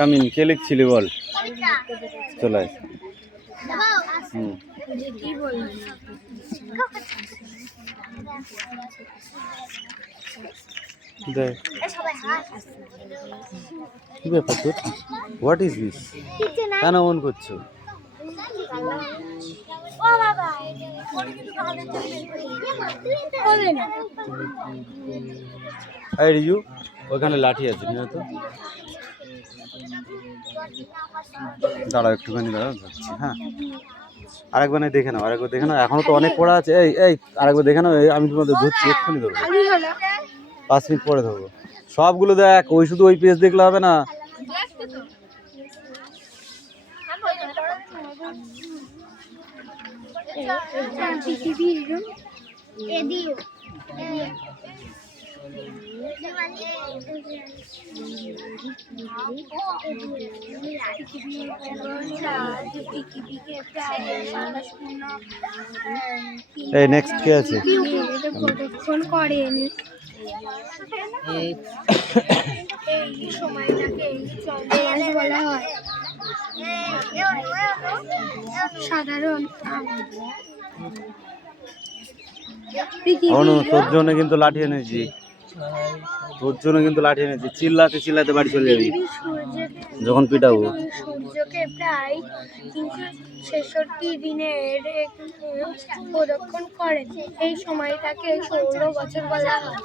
Come in কে লিখছিলি বল, চলে আয়। দেখ কি ব্যাপার তোর, হোয়াট ইজ দিস, কেন মন করছো? এই রিজু, ওখানে লাঠি আছে নিয়ে তো, দাঁড়াও একটুখানি দাঁড়াও যাচ্ছি। হ্যাঁ আরেকবার দেখে নাও, আরেকবার দেখে নাও, এখনো তো অনেক পড়া আছে। এই এই আরেকবার দেখে নাও, আমি তোমাদের ধরছি, এক্ষুনি ধরবো, 5 মিনিট পরে ধরবো। সবগুলো দেখ, ওই শুধু ওই পেজ দেখলে হবে না। এই নেক্সট কে আছে? প্রদক্ষণ করেন এই সময়টাকে চন্দ্রমাস বলা হয়। সাধারণ অনু, তোর জন্য কিন্তু লাঠি এনেছি, তোর জন্য কিন্তু লাঠি এনেছি। চিল্লাতে চিল্লাতে বাড়ি চলে যাবি যখন পিটাবো। সূর্যকে প্রায় 366 দিনের প্রদক্ষণ করেন। এই সময়টাকে সৌর বছর বলা হয়।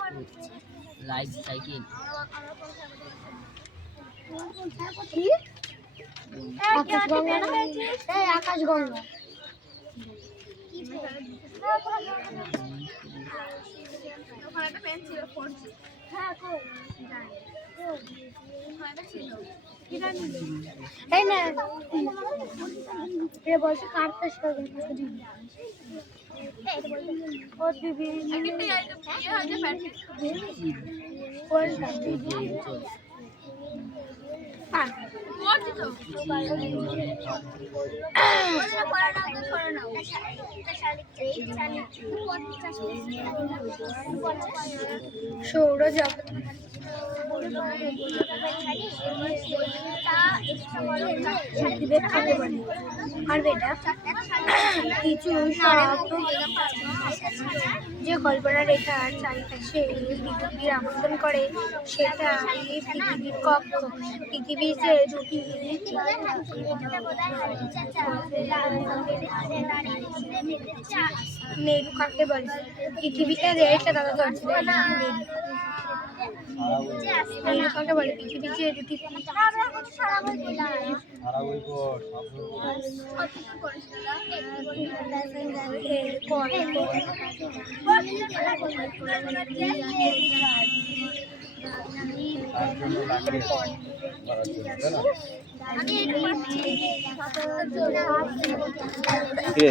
আকাশগঙ্গা এই না এ বলছে কাটতে শুরু ও দিদি সৌরজগৎ আর বেটা কিছু যে কল্পনা রেখার চারিপাশে পৃথিবীর আবর্তন করে সেটা পৃথিবীর কক্ষ। পৃথিবীর যে দুটি মেরু কাকে বলে? পৃথিবীতে এটা দাদা ধরছিল মেরু কাকে বলে? পৃথিবীর যে দুটি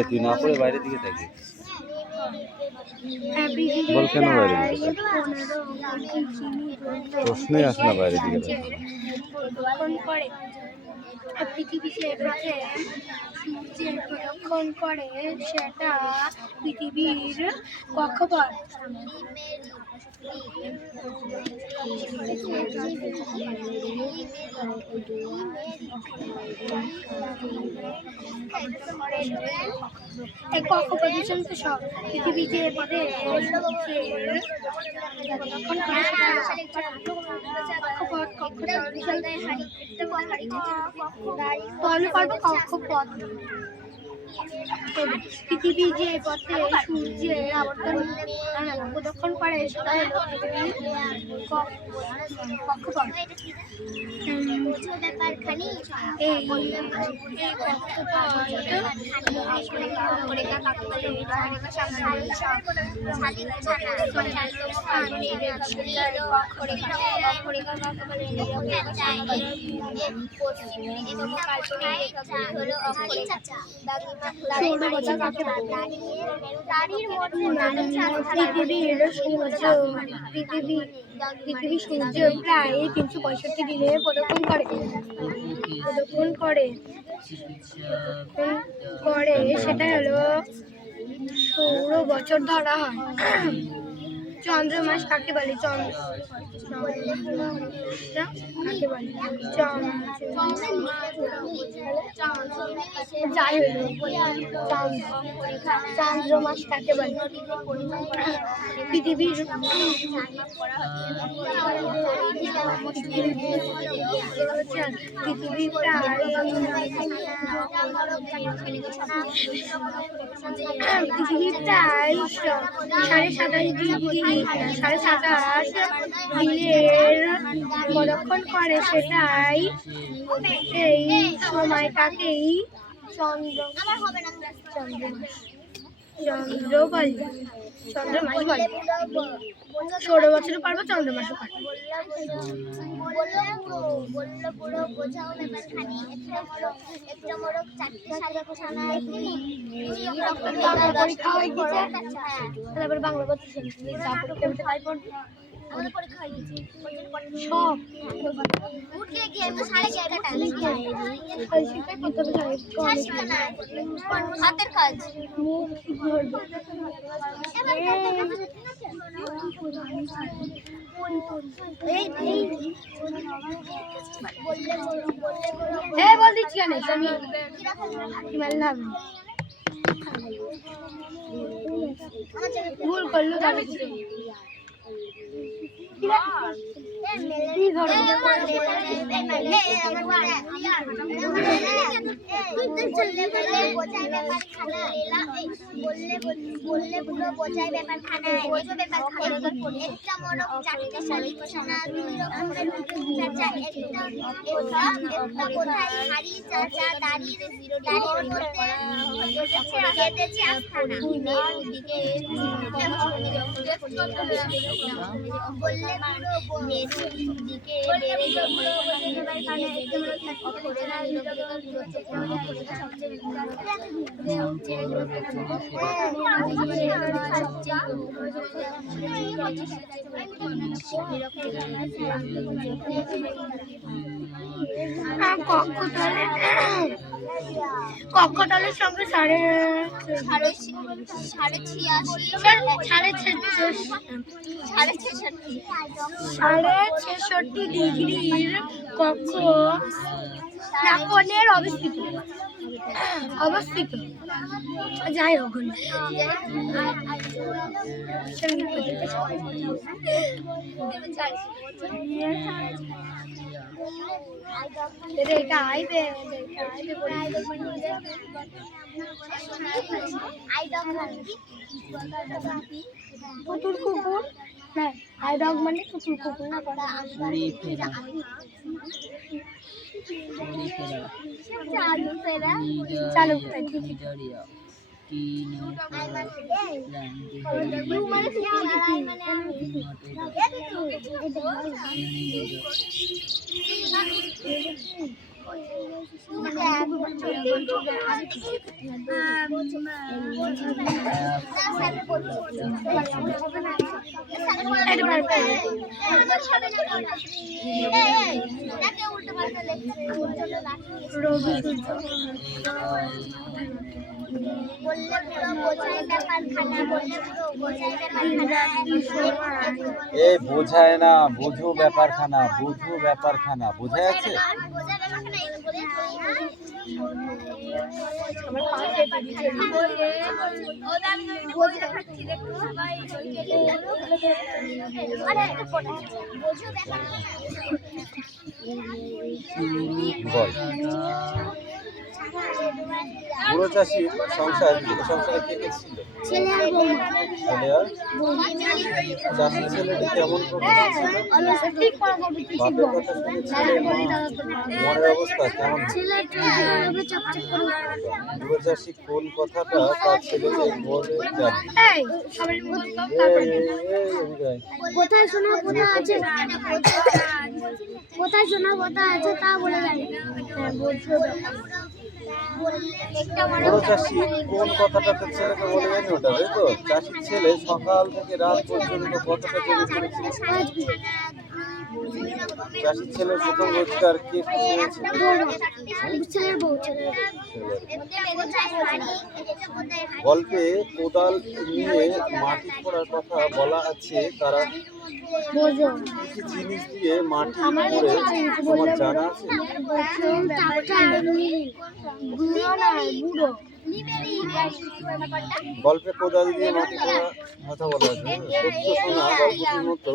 তুই না পড়ে বাইরের দিকে থাকিস, বল কেন বাইরের দিকে? প্রশ্নই আসে না বাইরের দিকে। পৃথিবী যে সূর্যের প্রদক্ষণ করে সেটা পৃথিবীর কক্ষপথ। এই কক্ষপথ তো সব পৃথিবী যে পথে প্রদক্ষণ করে সেটা কক্ষপথ। পৃথিবী যে পথে সূর্যের আবর্তন প্রদক্ষণ করে সেটা হলো কক্ষপথ। পৃথিবী সূর্য প্রায় 365 দিনে প্রদক্ষণ করে সেটা হলো সৌর বছর ধরা হয়। চন্দ্র মাস কাকে বলে? যাই হলো চন্দ্র মাস কাকে বলে? পৃথিবীর প্রায় 27.5 দিনের প্রদক্ষিণ করে, সেটাই এই সময়টাকেই চন্দ্র বলে, চন্দ্রমাস বলে। 16 বছর পর চন্দ্রমাসও কাটে। পরীক্ষা হয়ে গেছে, তারপরে বাংলা করতে সব হাতের কাজ বল দিচ্ছি কেন ভুল করলো কক্ষতলের সঙ্গে 66 ডিগ্রির কক্ষ কোণের অবস্থিত। যাই হোক, এটা আইবে পুতুল কুকুর। হ্যাঁ, আই ডগ মানে পুতুল কুকুর না, চালু বোঝায় না, বুঝু ব্যাপারখানা, বুঝু ব্যাপারখানা বোঝায় আছে। বুড়ো চাষির সংসারে কে কে ছিল? ছেলে আর চাষি ছেলেটি কেমন প্রকৃতি ছিল? বাপের কথা শুনেছিলেন? মনের অবস্থা কেমন? বুড়ো চাষি কোন কথাটা তার ছেলেকে বলে জানে? কোথায় শোনা কথা আছে তা বলে জানি। বড় চাষি কোন কথাটা তার ছেলেকে বলে জানি? ওটা তাই তো। চাষির ছেলে সকাল থেকে রাত পর্যন্ত কতটা জমি করেছিল? চাষির ছেলের প্রথম রোজগার কে খুশি হয়েছে? ছেলের বউ গল্পে কোদাল নিয়ে মাটি খোঁড়ার কথা বলা আছে, তারা কি কি জিনিস দিয়ে মাটি খোঁড়ে তোমার জানা আছে? গল্পে কোদাল দিয়ে মাটি খোঁড়ার কথা বলা আছে, সত্য শোনা গল্পটির মতো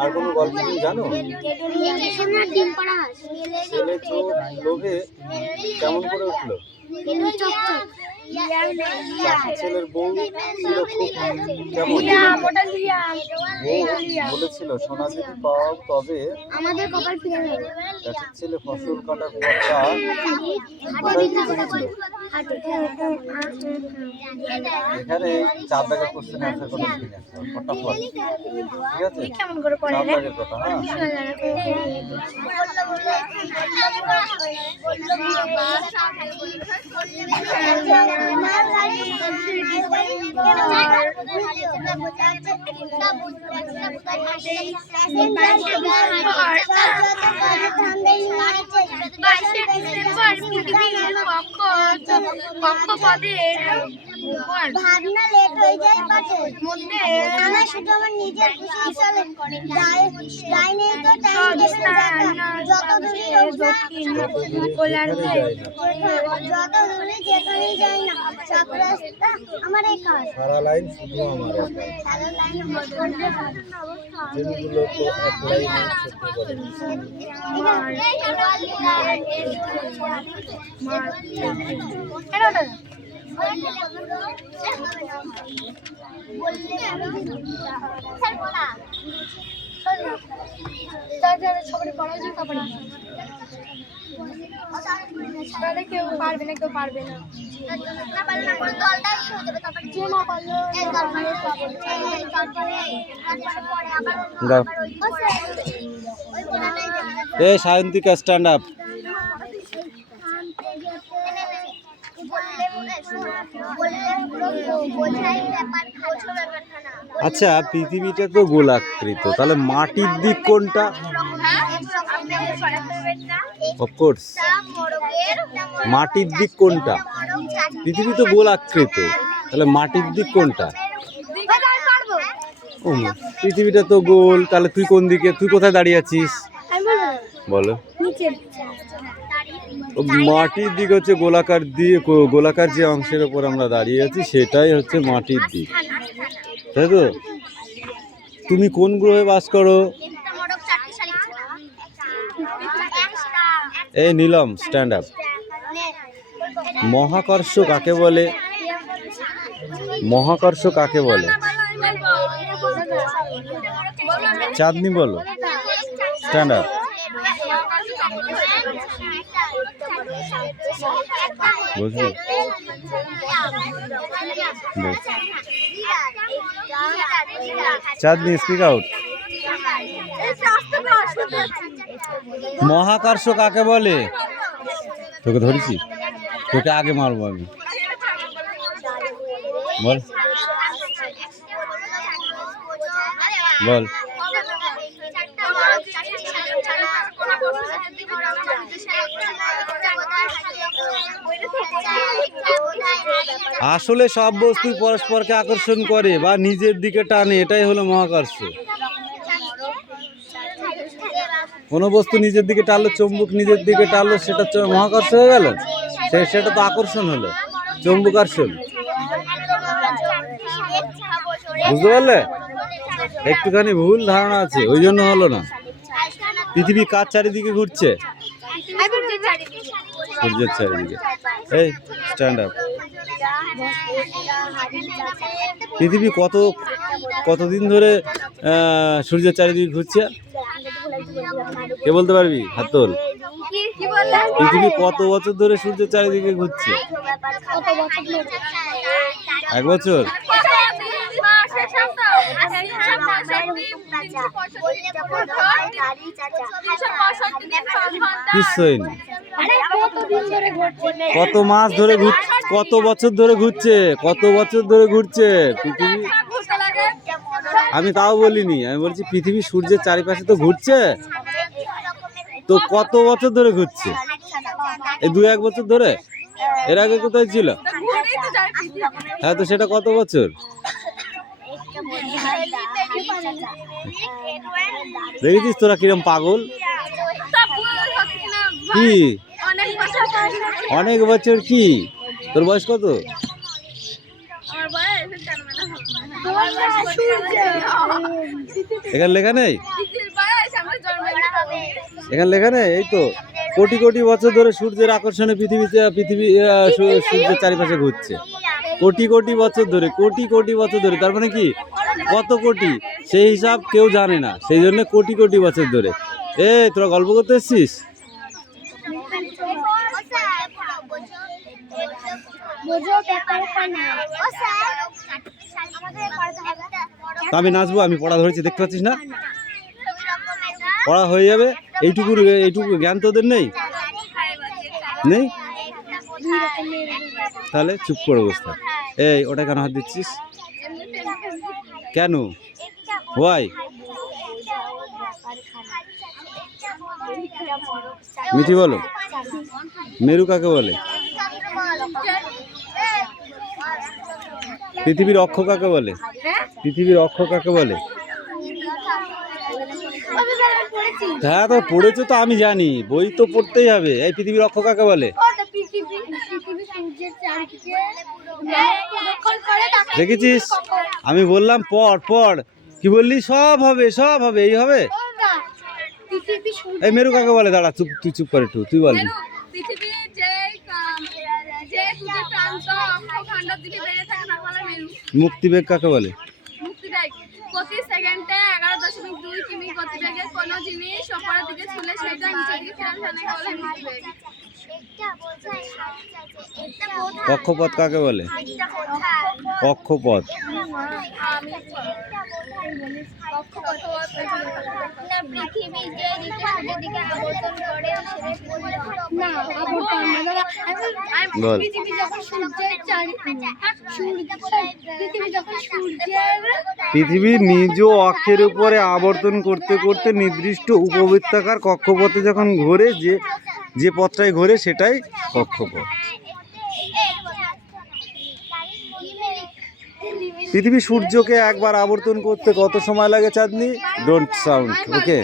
আর কোনো গল্প তুমি জানো? ছেলে চোর লোভে কেমন করে উঠলো? চাষির ছেলের বউ ছিল খুব কেমন? বউ বলেছিল সোনা যদি পাও তবে আমাদের কপাল ফিরে যাবে। চাষির ছেলে ফসল কাটার পরটা কোথায় গিয়েছিল? এখানে 4 দাগের কোশ্চেন আনসার করে লিখে ফটাফট, ঠিক আছে? কেমন করে 4 দাগের কথা, হ্যাঁ। ভাবনা লেট হয়ে যায় মধ্যে আমার শুধু আমার নিজের খুশি চলে লাইনে তো টাইম যত দূরে যত দূরে যেখানেই যাই না সব রাস্তা আমার এই কাজ সারা লাইন শুধু আমার একা, সারা লাইন আমার করতে হবে দিনগুলো তো এক লাইনে তাহলে কেউ পারবে না দাও। এই সায়ন্তিকা স্ট্যান্ড আপ। আচ্ছা, পৃথিবীটা তো গোলাকৃত, তাহলে মাটির দিক কোনটা? অফকোর্স, মাটির দিক কোনটা? পৃথিবী তো গোলাকৃত, তাহলে মাটির দিক কোনটা? ও মা, পৃথিবীটা তো গোল, তাহলে তুই কোন দিকে? তুই কোথায় দাঁড়িয়ে আছিস বলো? মাটির দিক হচ্ছে গোলাকার দিয়ে, গোলাকার যে অংশের উপর আমরা দাঁড়িয়ে আছি সেটাই হচ্ছে মাটির দিক, তাই তো? তুমি কোন গ্রহে বাস করো? এই নীলম স্ট্যান্ড আপ। মহাকর্ষ কাকে বলে? মহাকর্ষ কাকে বলে? চাঁদনি বলো, স্ট্যান্ড আপ। বুঝলি? চাঁদনি স্পিক আউট। মহাকর্ষ কাকে বলে? তোকে ধরেছি, তোকে আগে মারবো আমি, বল বল। আসলে সব বস্তু পরস্পরকে আকর্ষণ করে বা নিজের দিকে টানে, এটাই হলো মহাকর্ষ। কোনো বস্তু নিজের দিকে টানলো, চুম্বক নিজের দিকে টানলো, সেটা মহাকর্ষ হয়ে গেল, সেটা তো আকর্ষণ হলো, চুম্বকাকর্ষণ। বুঝতে পারলে? একটুখানি ভুল ধারণা আছে, ওই জন্য হলো না। পৃথিবী কার চারিদিকে ঘুরছে? সূর্যের চারিদিকে। এই স্ট্যান্ড আপ। পৃথিবী কতদিন ধরে সূর্যের চারিদিকে ঘুরছে? কে বলতে পারবি? হাত তোল। পৃথিবী কত বছর ধরে সূর্যের চারিদিকে ঘুরছে? 1 বছর? নিশ্চয়ই না। কত মাস ধরে ঘুরছে? কত বছর ধরে ঘুরছে? কত বছর ধরে ঘুরছে পৃথিবী? আমি তাও বলিনি, আমি বলছি পৃথিবী সূর্যের চারিপাশে তো ঘুরছে, তো কত বছর ধরে ঘুরছে? এই 2-1 বছর ধরে? এর আগে কোথায় ছিল? হ্যাঁ, তো সেটা কত বছর? দেখেছিস তোরা কিরম পাগল? কি অনেক বছর? কি তোর বয়স কত? এখানে লেখা নেই, এখানে লেখা নেই। এই তো কোটি কোটি বছর ধরে সূর্যের আকর্ষণে পৃথিবী সূর্যের চারিপাশে ঘুরছে। কোটি কোটি বছর ধরে, কোটি কোটি বছর ধরে। তার মানে কি কত কোটি সেই হিসাব কেউ জানে না, সেই জন্য কোটি কোটি বছর ধরে। তোরা গল্প করতে এসছিস? আমি নাচবো, আমি পড়া ধরেছি, দেখতে পাচ্ছিস না? পড়া হয়ে যাবে, এইটুকু জ্ঞান তোদের নেই? নেই তাহলে চুপ করে বসে থাক। ওটা কেন হাত দিচ্ছিস? কেন? ওয়াই? মিঠি বলো, মেরু কাকে বলে? পৃথিবীর অক্ষ কাকে বলে? পৃথিবীর অক্ষ কাকে বলে? হ্যাঁ, তো পড়েছো তো, আমি জানি, বই তো পড়তেই হবে। এই পৃথিবীর অক্ষ কাকে বলে? দেখেছিস, আমি বললাম পড় পড়, কি বললি? সব হবে, সব হবে, এই হবে। এই মেরু কাকে বলে? দাঁড়া, চুপ, তুই চুপ করে, তুই বলবি। মুক্তিবেগ কাকে বলে? প্রতি সেকেন্ডে 11.2 কিমি গতিবেগে কোনো জিনিস উপরের দিকে ছুঁলে সেটা নিচের দিকে ফেরার ফেনাকে বলে মুক্তিবেগ। কক্ষপথ কাকে বলে? কক্ষপথ। পৃথিবী যে দিকে সূর্যের দিকে আবর্তন করে বল। পৃথিবী নিজ অক্ষের উপরে আবর্তন করতে করতে নির্দিষ্ট উপবৃত্তাকার কক্ষপথে যখন ঘোরে, যে পথটাই ঘোরে সেটাই কক্ষপথ। পৃথিবী সূর্যকে একবার আবর্তন করতে কত সময় লাগে চাঁদনি? ডোন্ট সাউন্ড, ওকে?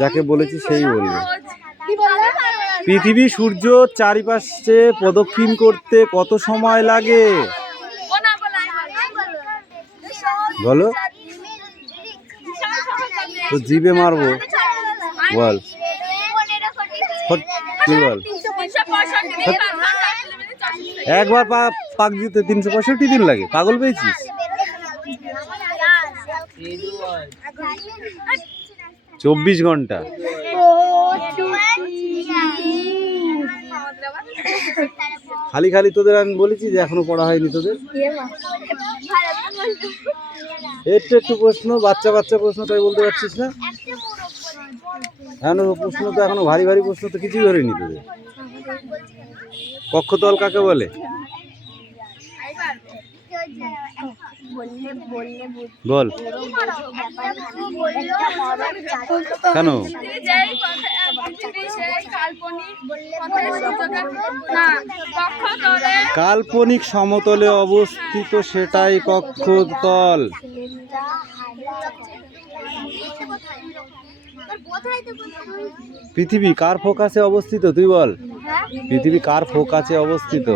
যাকে বলেছি সেই বলবে। পৃথিবী সূর্য চারিপাশে প্রদক্ষিণ করতে কত সময় লাগে? বলো তো, জিভে মারবো। বল, তুই বল। একবার পাক দিতে 365 দিন লাগে? পাগল পেয়েছিস? 24 ঘন্টা। খালি খালি তোদের আমি বলেছি যে এখনো পড়া হয়নি তোদের। একটু প্রশ্ন, বাচ্চা প্রশ্ন, তাই বলতে পারছিস না? এখনো প্রশ্ন তো, এখনো ভারী ভারী প্রশ্ন তো কিছুই ধরেনি তোদের। কক্ষতল কাকে বলে? বল। কেন? কাল্পনিক সমতলে অবস্থিত, সেটাই কক্ষতল। পৃথিবী কার ফোকাসে অবস্থিত? তুই বল। পৃথিবী কার ফোকাসে অবস্থিত?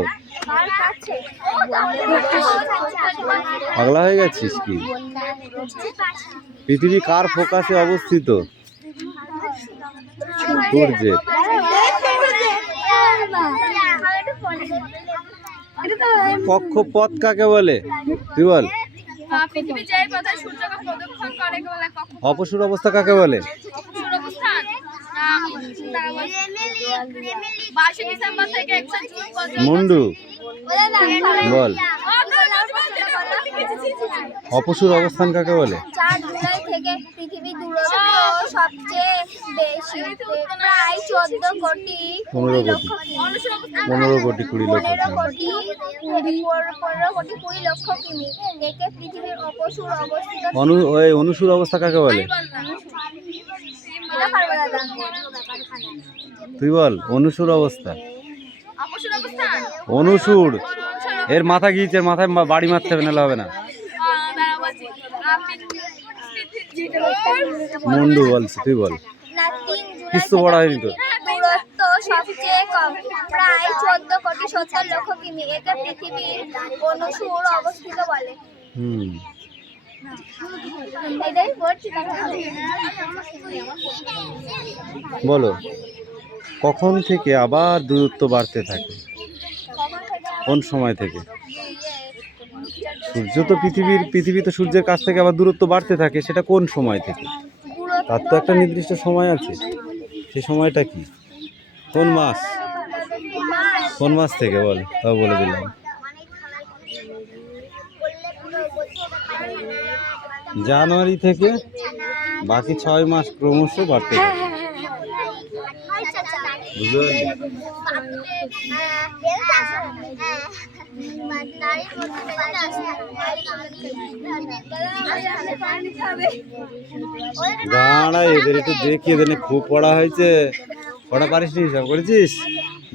পাগলা হয়ে গেছিস কি? পৃথিবী কার ফোকাসে অবস্থিত? সূর্যের। কক্ষপথ কাকে বলে? তুই বল। অপসূর অবস্থা কাকে বলে? মুন্ডু। বল। অপসুর অবস্থান কাকে বলে? 4 জুলাই থেকে পৃথিবীর দূরত্ব সবচেয়ে বেশি, প্রায় 14 কোটি 15 লক্ষ কোটি কিমি। 15 কোটি 20 লক্ষ 15 কোটি 20 লক্ষ কিমি। একে পৃথিবীর অপসুর অবস্থিত। ওই অনুসুর অবস্থা কাকে বলে? এটা পারবে দাদা। তুই বল অনুসুর অবস্থা। অপসুর অবস্থান অনুসুর এর মাথা গিয়েছে, মাথায় বাড়ি মারতে হবে, নাহলে হবে না। মুন্ডু বলছি, তুই বল। না, 3 জুলাই কিছু বড় হয়নি তো। দূরত্ব সবচেয়ে কম, প্রায় 14 কোটি 70 লক্ষ কিমি। একে পৃথিবীর অনুসুর অবস্থিত বলে। এটাই পড়ছি। বলো, কখন থেকে আবার দূরত্ব বাড়তে থাকে? কোন সময় থেকে? সূর্য তো পৃথিবী তো সূর্যের কাছ থেকে আবার দূরত্ব বাড়তে থাকে, সেটা কোন সময় থেকে? তার তো একটা নির্দিষ্ট সময় আছে, সেই সময়টা কি? কোন মাস? কোন মাস থেকে বল, তাও বলে দিলাম। জানুয়ারি থেকে বাকি 6 মাস ক্রমশ বাড়তে থাকে। বুঝতে পারলি? দাঁড়া, এদের একটু দেখি, এদের নিয়ে খুব পড়া হয়েছে। পড়া পারিস নি? হিসাব করেছিস?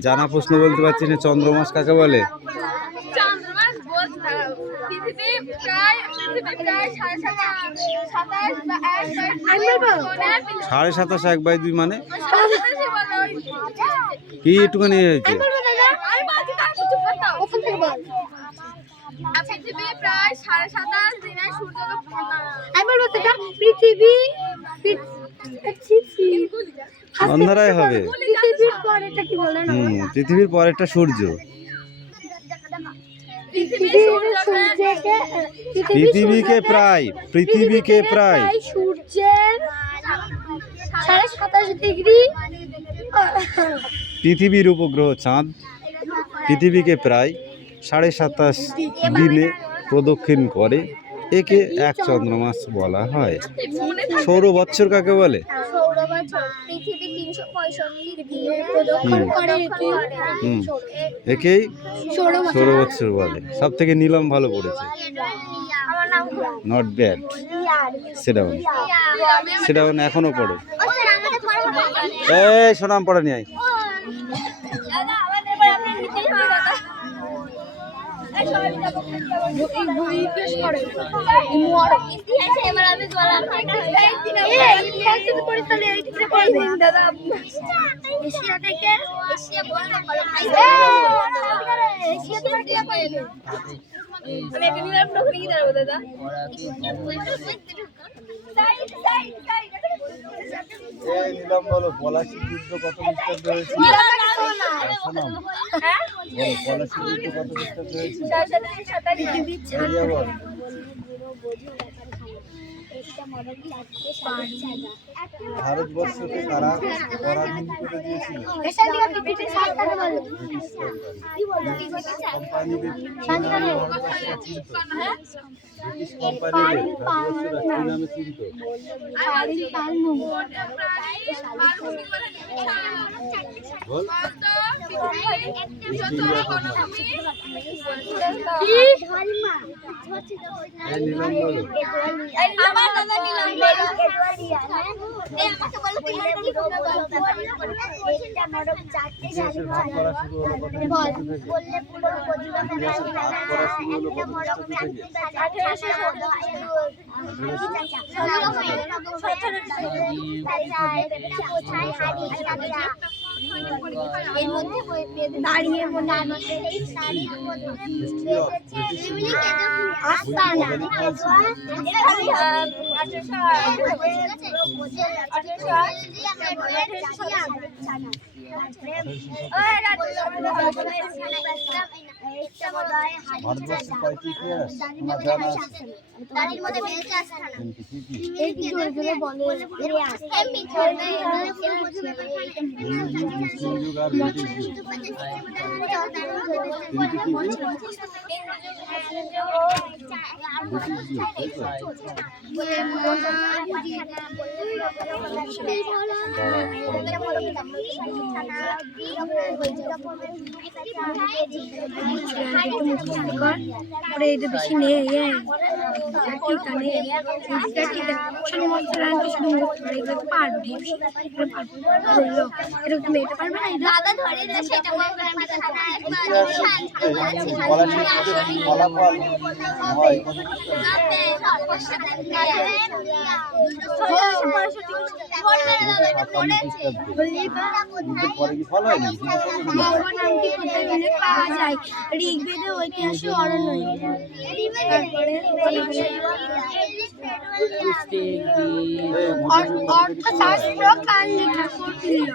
জানা প্রশ্ন বলতে পারছিস না। চন্দ্রমাস কাকে বলে? চন্দ্রমাস বলতে পৃথিবী প্রায় 27.5 1/2 মানে কি একটুখানি হয়েছে? পৃথিবী প্রায় 27.5 দিনে সূর্য অন্যরাই হবে। পৃথিবীর পরেরটা সূর্য। পৃথিবীকে প্রায় সূর্যের 27.5 ডিগ্রি। পৃথিবীর উপগ্রহ চাঁদ পৃথিবীকে প্রায় 27.5 দিনে প্রদক্ষিণ করে। একে এক চন্দ্রমাস বলা হয়। সৌর বৎসর কাকে বলে? পৃথিবী 365 দিনে প্রদক্ষিণ করে। একেই সৌর বৎসর বলে। সব থেকে নিলাম ভালো পড়েছে। Not bad. সেটা এখনো পড়ো। এই সোনাম পড়া নিয়ে আয়। নিলাম বলো, পলাশী যুদ্ধ কত খ্রিস্টাব্দে হয়েছিল? পলাশী যুদ্ধ কত খ্রিস্টাব্দে হয়েছিল? ভারতবর্ষকে কারা পরাধীন করে দিয়েছিল? দাঁড়িয়ে ভারতবর্ষে কয়টি ইতিহাস তোমার জানা আছে? কি কি? এই কি জোরে জোরে বলে মুসলিম যুগ আর ব্রিটিশ যুগ। তিনটি কি কি? ব্রিটিশ যুগ, তাই তো? এটা বেশি নেই শুধু পারবে এরকম এটা পারবে না দাদা ধরে সেটা ফলাফল হয় পরে কি ফল হয় না? পাওয়া যায় ঋগ্বেদে ঐতিহাসিক অরণ্য অর্থশাস্ত্র কাল লেখা করছিল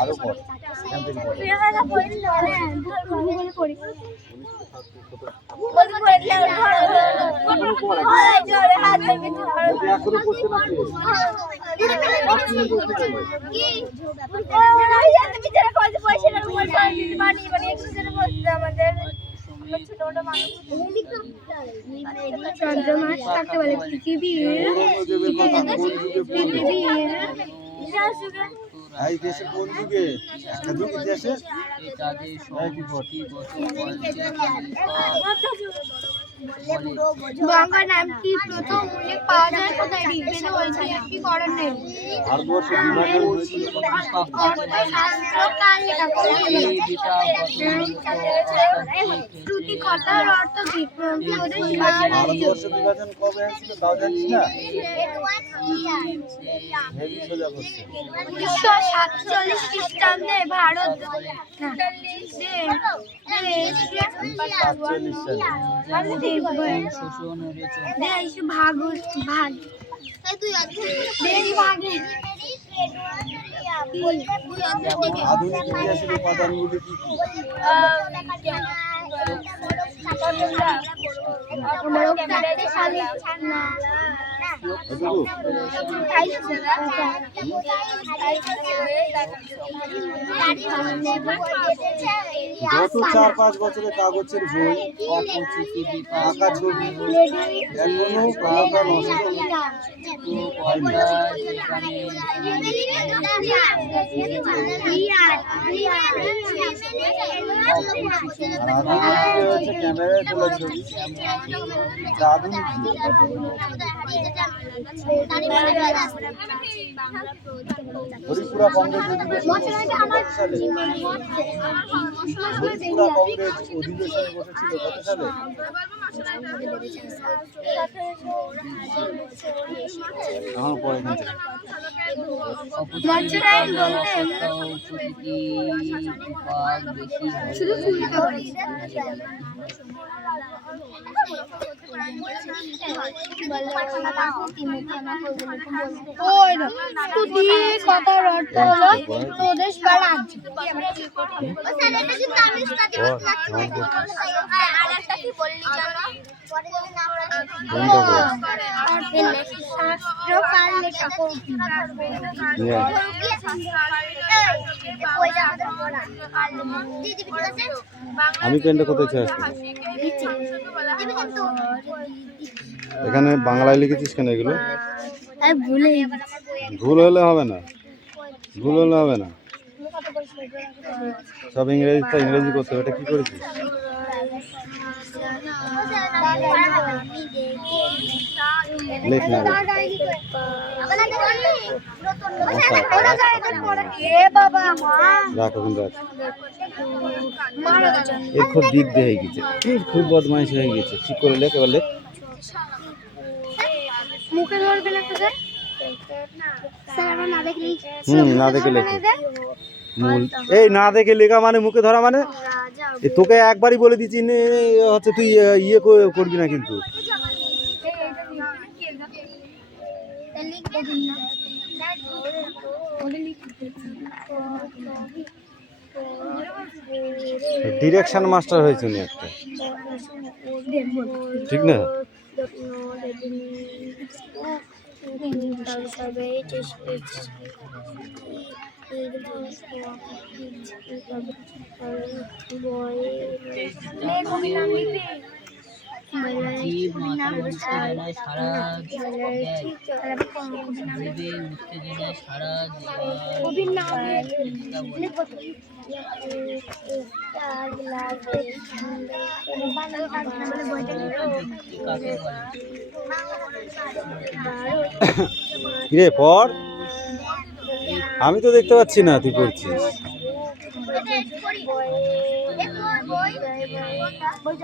আরো পর এখান থেকে পড়ে। এখনো করতে না চন্দ্রমাস কাকে বলে? পৃথিবীর এই দেশে কোন যুগে একটা যুগ ইতিহাসে গঙ্গা নামটি প্রথম উল্লেখ পাওয়া যায় কোথায়? ঋগ্বেদে ঐতিহাসিক অরণ্যে। ভারতবর্ষে বিভাজন হয়েছিল অর্থশাস্ত্র কাল লেখা করছিল শ্রুতিকথার অর্থ কি? ভারতবর্ষ বিভাজন কবে হয়েছিল তাও জানিস না? হেভি সোজা করছে। 1947 খ্রিস্টাব্দে ভারত 47 সালে দেশ ভাগ দেশ ভাগে আধুনিক ইতিহাসের উপাদানগুলি কি কি? এটুকু? গত 4-5 বছরে কাগজের বই, আঁকা ছবি এখনো কোনোটা নষ্ট হয়নি। আধুনিক হচ্ছে ক্যামেরায় তোলা ছবি, যা আধুনিক যুগ। হরিপুরা কংগ্রেস অধিবেশনে কত সালে? হরিপুরা কংগ্রেস অধিবেশনে বসেছিল কত সালে? এখন পরে কিন্তু শুধু ফুলটা কথার অর্থ হলো প্রদেশ বা রাজ্য। আমি পেনটা কোথায় ছেড়ে আসছি? এখানে বাংলায় লিখেছিস কেন এগুলো? ভুল হলে হবে না, ভুল হলে হবে না, সব ইংরেজিতে ইংরেজি করতে হবে। এটা কি করেছিস? লেখ না রাখ, এখন রাখ। এর খুব বিদ্যে হয়ে গেছে, খুব বদমাইশ হয়ে গেছে। ঠিক করে লেখ, এবার লেখ। মুখে ধরবে না তো স্যার? না দেখলে না দেখে লেখ। মূল এই না দেখে লেখা মানে মুখে ধরা মানে রাজা এ তোকে একবারই বলে দিচ্ছি হচ্ছে তুই ইয়ে করবি না কিন্তু ডিরেকশন মাস্টার হয়েছে উনি একটা ঠিক না জীব মাতার উত্তেজনায় সারা জীবের উত্তেজনায় সারা কাকে বলে কিরে পর আমি তো দেখতে পাচ্ছি না তুই পড়ছিস বই